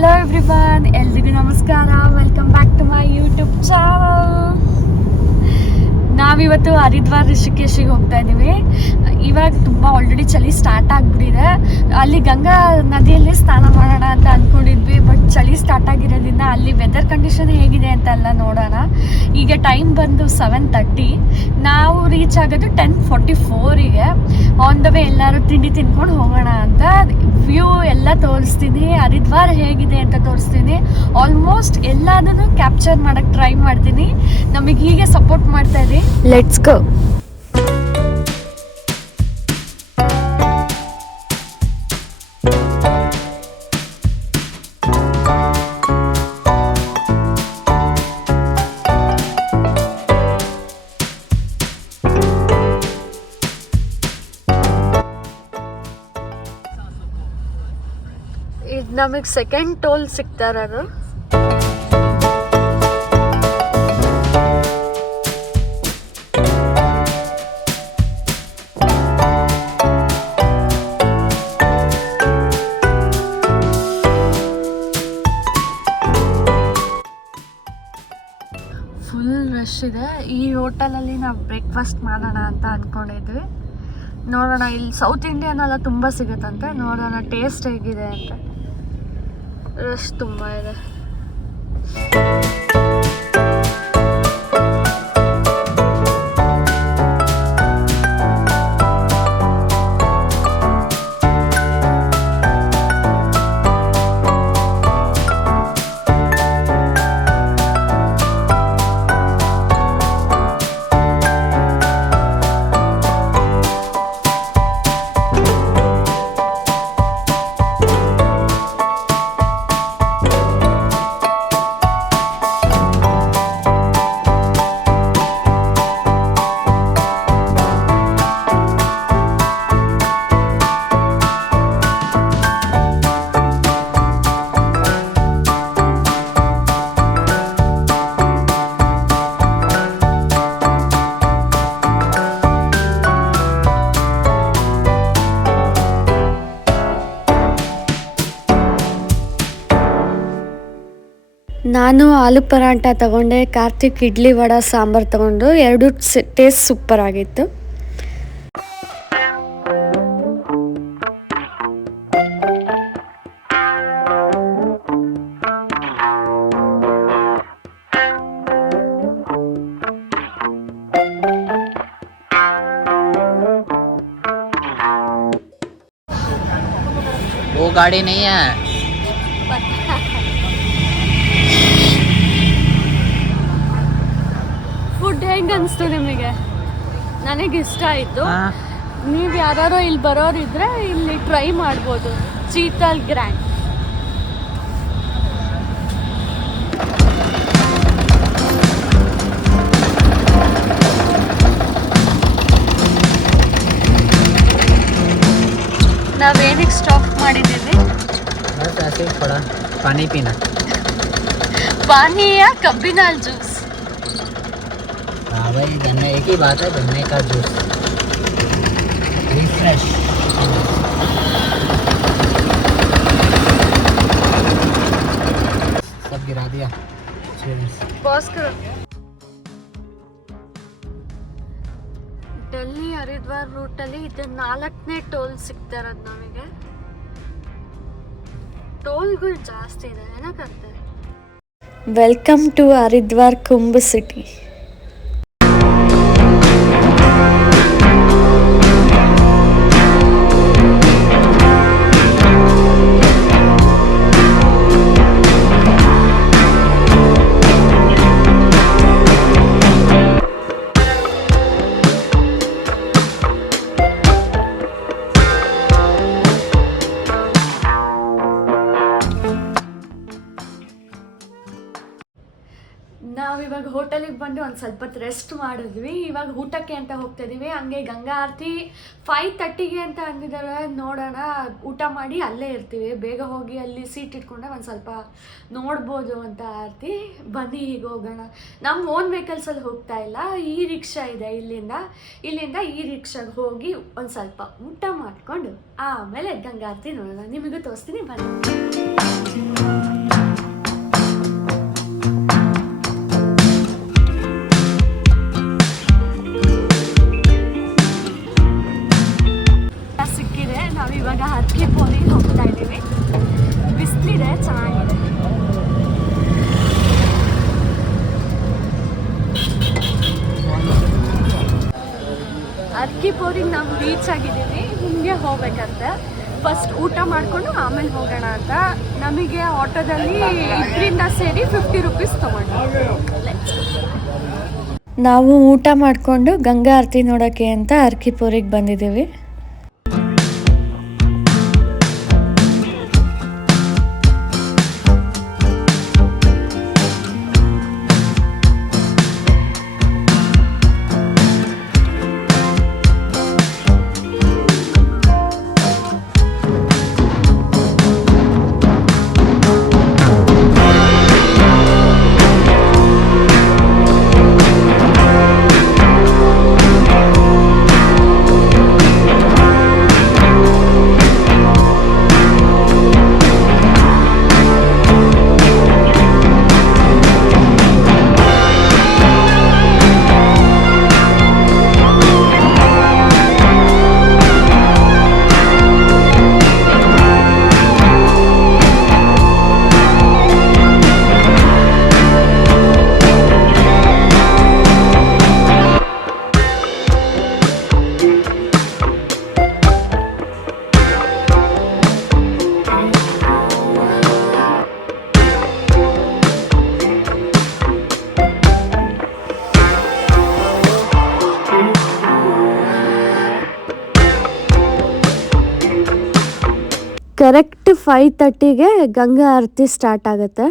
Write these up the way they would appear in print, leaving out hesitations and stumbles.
Hello everyone, ಎಲ್ರಿಗೂ ನಮಸ್ಕಾರ. Welcome back to my YouTube channel. ನಾವಿವತ್ತು ಹರಿದ್ವಾರ ಋಷಿಕೇಶಿಗೆ ಹೋಗ್ತಾ ಇದ್ದೀವಿ. ಇವಾಗ ತುಂಬ ಆಲ್ರೆಡಿ ಚಳಿ ಸ್ಟಾರ್ಟ್ ಆಗಿಬಿಟ್ಟಿದೆ. ಅಲ್ಲಿ ಗಂಗಾ ನದಿಯಲ್ಲಿ ಸ್ನಾನ ಮಾಡೋಣ ಅಂತ ಅಂದ್ಕೊಂಡಿದ್ವಿ, ಬಟ್ ಚಳಿ ಸ್ಟಾರ್ಟ್ ಆಗಿರೋದ್ರಿಂದ ಅಲ್ಲಿ ವೆದರ್ ಕಂಡೀಷನ್ ಹೇಗಿದೆ ಅಂತ ಎಲ್ಲ ನೋಡೋಣ. ಈಗ ಟೈಮ್ ಬಂದು 7:30. ನಾವು ರೀಚ್ ಆಗೋದು 10:44ಗೆ. ಆನ್ ದ ವೇ ಎಲ್ಲರೂ ತಿಂಡಿ ತಿನ್ಕೊಂಡು ಹೋಗೋಣ ಅಂತ. ವ್ಯೂ ಎಲ್ಲ ತೋರಿಸ್ತೀನಿ, ಹರಿದ್ವಾರ ಹೇಗಿದೆ ಅಂತ ತೋರಿಸ್ತೀನಿ. ಆಲ್ಮೋಸ್ಟ್ ಎಲ್ಲದನ್ನು ಕ್ಯಾಪ್ಚರ್ ಮಾಡೋಕ್ಕೆ ಟ್ರೈ ಮಾಡ್ತೀನಿ. ನಮಗೆ ಹೀಗೆ ಸಪೋರ್ಟ್ ಮಾಡ್ತಾ ಇರಿ. Let's go. ಇದು ನಮಗೆ ಸೆಕೆಂಡ್ ಟೋಲ್ ಸಿಗ್ತಾ ಇರೋದು. ಫುಲ್ ರಶ್ ಇದೆ. ಈ ಹೋಟೆಲಲ್ಲಿ ನಾವು ಬ್ರೇಕ್ಫಾಸ್ಟ್ ಮಾಡೋಣ ಅಂತ ಅಂದ್ಕೊಂಡಿದ್ವಿ. ನೋಡೋಣ, ಇಲ್ಲಿ ಸೌತ್ ಇಂಡಿಯನ್ ಎಲ್ಲ ತುಂಬ ಸಿಗುತ್ತಂತೆ. ನೋಡೋಣ ಟೇಸ್ಟ್ ಹೇಗಿದೆ ಅಂತ. ರಶ್ ತುಂಬ ಇದೆ. ನಾನು ಆಲೂ ಪರಾಠ ತಗೊಂಡೆ, ಕಾರ್ತಿಕ್ ಇಡ್ಲಿ ವಡ ಸಾಂಬಾರು ತಗೊಂಡು. ಎರಡು ಟೇಸ್ಟ್ ಸೂಪರ್ ಆಗಿತ್ತು. वो गाड़ी नहीं है. ಫುಡ್ ಹೆಂಗೆ ಅನಿಸ್ತು ನಿಮಗೆ? ನನಗೆ ಇಷ್ಟ ಆಯಿತು. ನೀವು ಯಾರು ಇಲ್ಲಿ ಬರೋರಿದ್ರೆ ಇಲ್ಲಿ ಟ್ರೈ ಮಾಡ್ಬೋದು. ಚೀತಲ್ ಗ್ರ್ಯಾಂಡ್. ನಾವೇನಿಗೆ ಸ್ಟಾಪ್ ಮಾಡಿದ್ದೀವಿ? पानी पीना. पानी या कब्बिनाल जूस? हाँ भाई, गन्ने एक ही बात है, गन्ने का जूस रिफ्रेश. सब गिरा दिया. पॉज करो. ಡೆಲ್ಲಿ ಹರಿದ್ವಾರ್ ರೂಟಲ್ಲಿ ಇದು 4ನೇ ಟೋಲ್ ಸಿಗ್ತಾ ಇರೋದು ನಮಗೆ. ಟೋಲ್ಗಳು ಜಾಸ್ತಿ ಇದೆ ಏನಕ್ಕಂತೆ. Welcome to Haridwar Kumbh city. ನಾವಿವಾಗ ಹೋಟೆಲಿಗೆ ಬಂದು ಒಂದು ಸ್ವಲ್ಪ ಹೊತ್ತು ರೆಸ್ಟ್ ಮಾಡಿದ್ವಿ. ಇವಾಗ ಊಟಕ್ಕೆ ಅಂತ ಹೋಗ್ತಾ ಇದ್ದೀವಿ. ಹಂಗೆ ಗಂಗಾ ಆರತಿ 5:30ಗೆ ಅಂತ ಅಂದಿದ್ದಾರೆ. ನೋಡೋಣ, ಊಟ ಮಾಡಿ ಅಲ್ಲೇ ಇರ್ತೀವಿ. ಬೇಗ ಹೋಗಿ ಅಲ್ಲಿ ಸೀಟ್ ಇಟ್ಕೊಂಡ್ರೆ ಒಂದು ಸ್ವಲ್ಪ ನೋಡ್ಬೋದು ಅಂತ ಆರತಿ. ಬನ್ನಿ ಈಗ ಹೋಗೋಣ. ನಮ್ಮ ಓನ್ ವೆಹಿಕಲ್ಸಲ್ಲಿ ಹೋಗ್ತಾ ಇಲ್ಲ. ಈ ರಿಕ್ಷಾ ಇದೆ, ಇಲ್ಲಿಂದ ಈ ರಿಕ್ಷಾಗೆ ಹೋಗಿ ಒಂದು ಸ್ವಲ್ಪ ಊಟ ಮಾಡಿಕೊಂಡು ಆಮೇಲೆ ಗಂಗಾ ಆರತಿ ನೋಡೋಣ. ನಿಮಗೂ ತೋರಿಸ್ತೀನಿ ಬನ್ನಿ. ರೀಚ್ ಆಗಿದ್ದೀವಿ, ಹಿಂಗೆ ಹೋಗ್ಬೇಕಂತೆ. ಫಸ್ಟ್ ಊಟ ಮಾಡಿಕೊಂಡು ಆಮೇಲೆ ಹೋಗೋಣ ಅಂತ. ನಮಗೆ ಆಟೋದಲ್ಲಿ ಇದರಿಂದ ಸೇರಿ 50 ರುಪೀಸ್ ತೊಗೊಂಡು ನಾವು ಊಟ ಮಾಡಿಕೊಂಡು ಗಂಗಾ ಆರತಿ ನೋಡೋಕ್ಕೆ ಅಂತ ಅರ್ಕಿಪುರಿಗೆ ಬಂದಿದ್ದೀವಿ. ಕರೆಕ್ಟ್ 5:30ಗೆ ಗಂಗಾ ಆರತಿ ಸ್ಟಾರ್ಟ್ ಆಗುತ್ತೆ.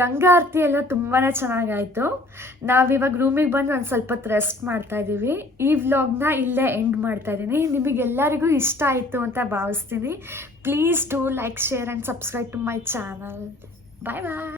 ಗಂಗಾ ಆರತಿ ಎಲ್ಲ ತುಂಬಾ ಚೆನ್ನಾಗಾಯಿತು. ನಾವಿವಾಗ ರೂಮಿಗೆ ಬಂದು ಒಂದು ಸ್ವಲ್ಪ ಹೊತ್ತು ರೆಸ್ಟ್ ಮಾಡ್ತಾ ಇದ್ದೀವಿ. ಈ ವ್ಲಾಗ್ನ ಇಲ್ಲೇ ಎಂಡ್ ಮಾಡ್ತಾ ಇದ್ದೀನಿ. ನಿಮಗೆಲ್ಲರಿಗೂ ಇಷ್ಟ ಆಯಿತು ಅಂತ ಭಾವಿಸ್ತೀನಿ. Please do like, share and subscribe to my channel. Bye bye.